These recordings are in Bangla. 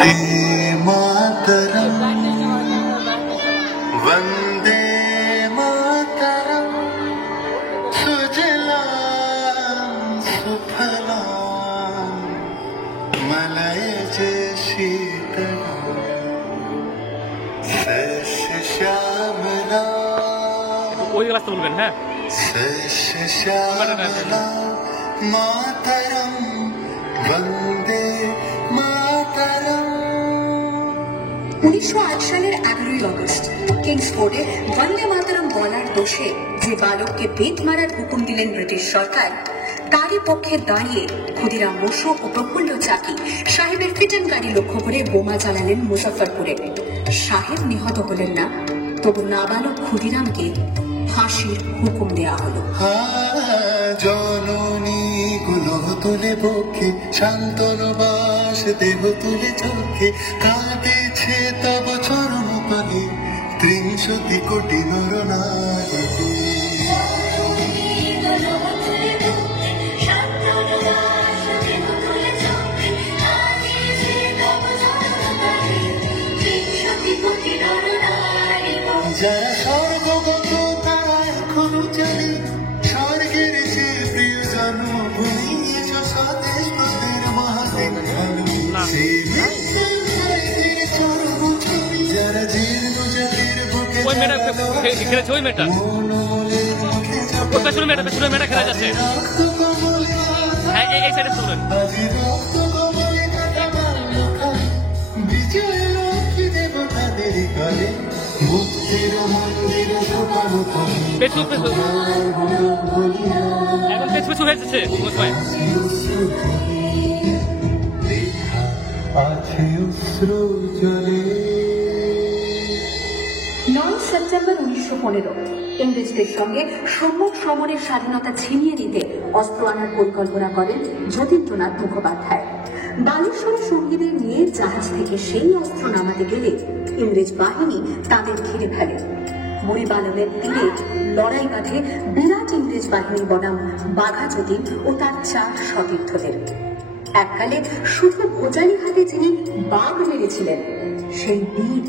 मातरम वंदे मातरम सुजलाम सुफलाम मलयज शीतलाम शस्य श्यामलाम ওই রাস্তা বলবেন হ্যাঁ शस्य श्यामलाम मातरम वंदे मातरम 1908 সালের 11ই আগস্ট কিংসফোর্ডে বন্দে মাতরম বলার দোষে যে বালককে বেত মারার হুকুম দিলেন ব্রিটিশ সরকার, তারই পক্ষে দাঁড়িয়ে ক্ষুদিরাম বসু ও প্রফুল্ল চাকি সাহেবের ফিটন গাড়ি লক্ষ্য করে বোমা চালালেন মুজফ্ফরপুরে। সাহেব নিহত হলেন না, তবু নাবালক ক্ষুদিরামকে ফাঁসির হুকুম দেয়া হলো। জননী গুলো তুলে বক্ষে শান্তনবাস দেহ তুলে চোখে কাঁদেছে তব চরম পানে ৩০ কোটি নরনারী। যারা স্বর্গগত তারা এখনো জানে স্বর্গের যে প্রিয় জন্মভূমি স্বদেশ প্রদের মহাদেব যারা জীর্ণ জাতির বুকে ওই মেয়েটা খেলেছে ওই মেয়েটা পেছনে মেয়েটা খেলা যাচ্ছে হ্যাঁ এই সাইডে শুনুন বিজয় লক্ষ্মী দেবতাদের কালে মুক্তির মন্দির পেছু এখন পেছু হয়েছে আছে অশ্রু জলে। 9 সেপ্টেম্বর 1915 ইংরেজদের সঙ্গে সম্মুখ সমরের স্বাধীনতা ছিনিয়ে নিতে অস্ত্র আনার পরিকল্পনা করেন যতীন্দ্রনাথ মুখোপাধ্যায়। বালেশ্বরে সঙ্গীদের নিয়ে জাহাজ থেকে সেই অস্ত্র নামাতে গেলে ইংরেজ বাহিনী তাদের ঘিরে ফেলে। মরিবালনের তীরে লড়াই বাঁধে বিরাট ইংরেজ বাহিনী বনাম বাঘা যতীন ও তার 4 সতীর্থদের। এককালে শুধু ভোজালি হাতে যিনি বাঘ মেরেছিলেন, সেই বীর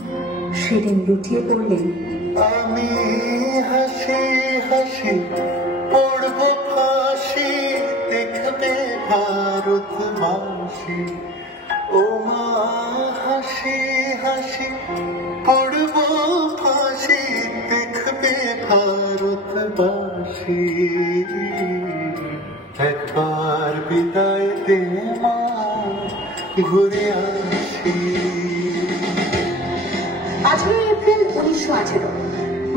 সেদিন লুটিয়ে পড়লেন। আমি হাসি হাসি পড়ব ফাঁসি দেখবে ভারতবাসী। ও মা হাসি হাসি পড়ব ফাঁসি দেখবে ভারতবাসী। একবার বিদায় দে মা ঘুরে আসি। 18 এপ্রিল 1918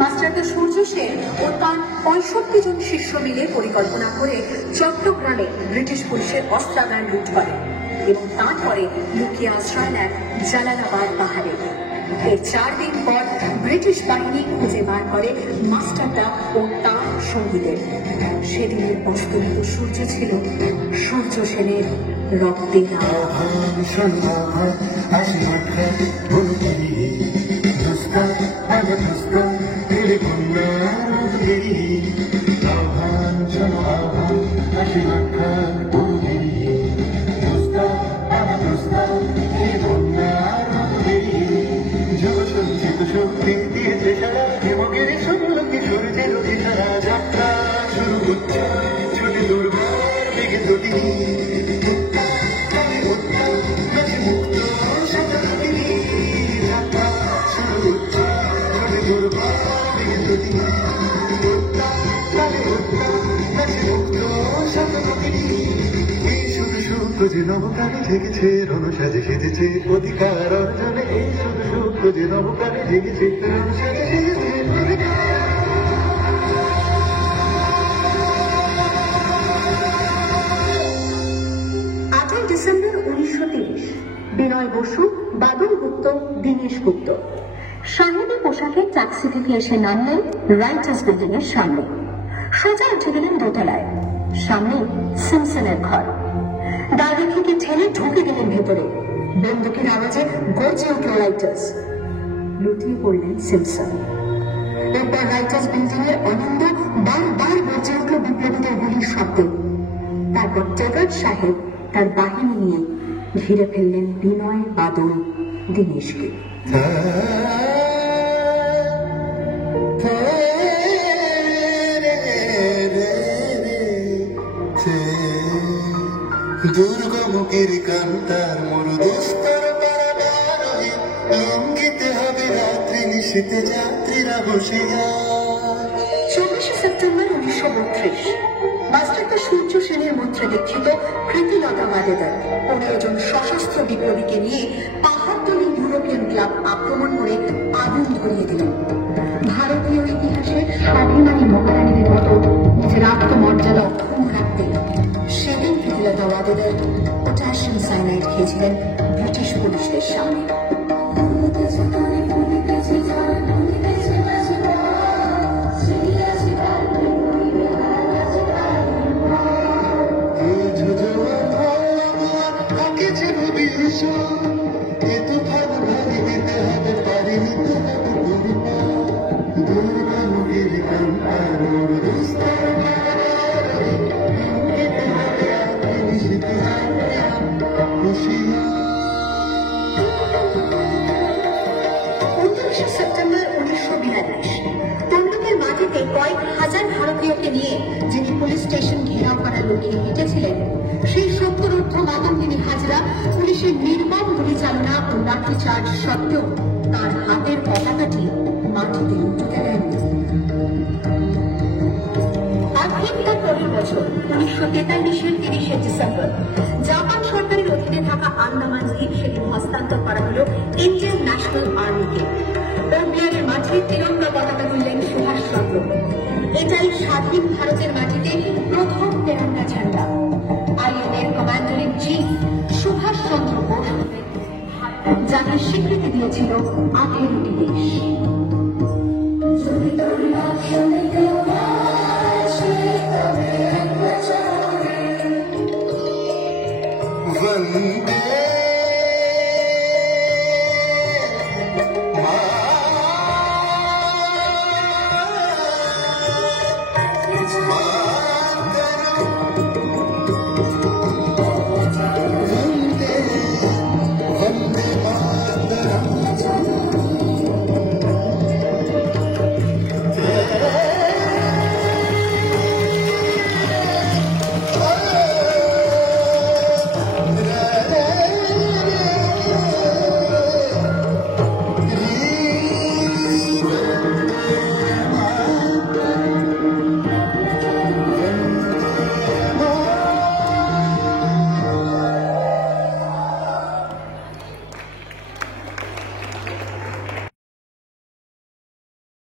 মাস্টারদা সূর্য সেন ও তার 65 জন শিষ্য মিলে পরিকল্পনা করে চট্টগ্রামে ব্রিটিশ পুলিশের অস্ত্রাগার লুট করে এবং তারপরে লুকিয়ে আশ্রয় নেন জালালাবাদ পাহাড়ে। এর 4 দিন পর ব্রিটিশ বাহিনী খুঁজে বার করে মাস্টারদা ও তার সঙ্গীদের। সেদিনের অস্তমিত সূর্য ছিল সূর্য সেনের রক্তের শক্তি দিয়েছে সারা হেমগির সমলকে সূর্যের ইশারা যাত্রা শুরু হচ্ছে ছুটে দুর্বার বেগে দুটি যাত্রা শুরু হচ্ছে ছুটে দুর্বার বেগে দুটি শুধু সূত্র যে নবকালে জেগেছে রণ সাজে সেজেছে অধিকার অর্জনে। এই শুধু সূত্র যে নবকালে জেগেছে রণ সাজে সেজেছে অধিকার। 8 ডিসেম্বর 1930 বিনয় বসু, বাদল গুপ্ত, দীনেশ গুপ্ত সাহেবী পোশাকে ট্যাক্সি থেকে এসে নামলেন রাইটার্স বিল্ডিং এর সামনে। সোজা উঠে দিলেন দোতলায়। সামনে সিমসনের ঘর। দাদিকে ঠেলে ঢুকে দিলেন ভেতরে। বন্দুকের আওয়াজে গর্জে উঠল রাইটার্স। লুটিয়ে পড়লেন সিমসন। এরপর রাইটার্স বিল্ডিং এর অনিন্দ বারবার গর্জে উঠল বিপ্লবীদের গুলির শব্দে। তারপর টেগার্ড সাহেব তার বাহিনী নিয়ে ঘিরে ফেললেন বিনয়, বাদল বাদল দিনেশকে। দুর্গমুখের কান্তার মরুদুস্তর পারাবারোহী, লঙ্ঘিতে হবে রাত্রি নিশীথে যাত্রীরা বসিয়া। 24শে সেপ্টেম্বর 1932 মাস্টারদা সূর্য সেনের মন্ত্রে দীক্ষিত কৃতিলতা ওয়াদেদার 15 জন সশস্ত্র বিপ্লবীকে নিয়ে পাহাড়তলী ইউরোপিয়ান ক্লাব আক্রমণ করে আগুন ধরিয়ে দিলেন। ভারতীয় ইতিহাসের স্বাভিমানী মহারানীদের মতো নিজের আত্মমর্যাদা অক্ষুণ্ণ রাখতে সেদিন কৃতিলতা ওয়াদেদার পটাশিয়াম সায়ানাইড খেয়েছিলেন ব্রিটিশ পুলিশদের সামনে। সেপ্টেম্বর 1942 তমলুকের মাটিতে কয়েক হাজার ভারতীয়কে নিয়ে যিনি পুলিশ স্টেশন ঘেরাও করা লুকিয়ে হেঁটেছিলেন, সেই সত্তরোর্ধ্ব মাতঙ্গিনী হাজরা পুলিশের নির্মম গুলিচালনা ও লাঠিচার্জ সত্ত্বেও তার হাতের পতাকাটি মাটিতে লুটতে দেননি। আর ঠিক তার পরের বছর 1943-এর 30শে ডিসেম্বর জাপান সরকারের অধীনে থাকা আন্দামান দ্বীপ সেদিন হস্তান্তর করা হল ইন্ডিয়ান ন্যাশনাল আর্মিকে। ওব্লিয়ারের মাঠে তিরঙ্গা পতাকা তুললেন সুভাষচন্দ্র। এটাই স্বাধীন ভারতের মাটিতে প্রথম তেরঙ্গা ঝান্ডা। আইএনএর commander in chief Subhash Chandra Bose যাকে স্বীকৃতি দিয়েছিল 18টি দেশ। वंदे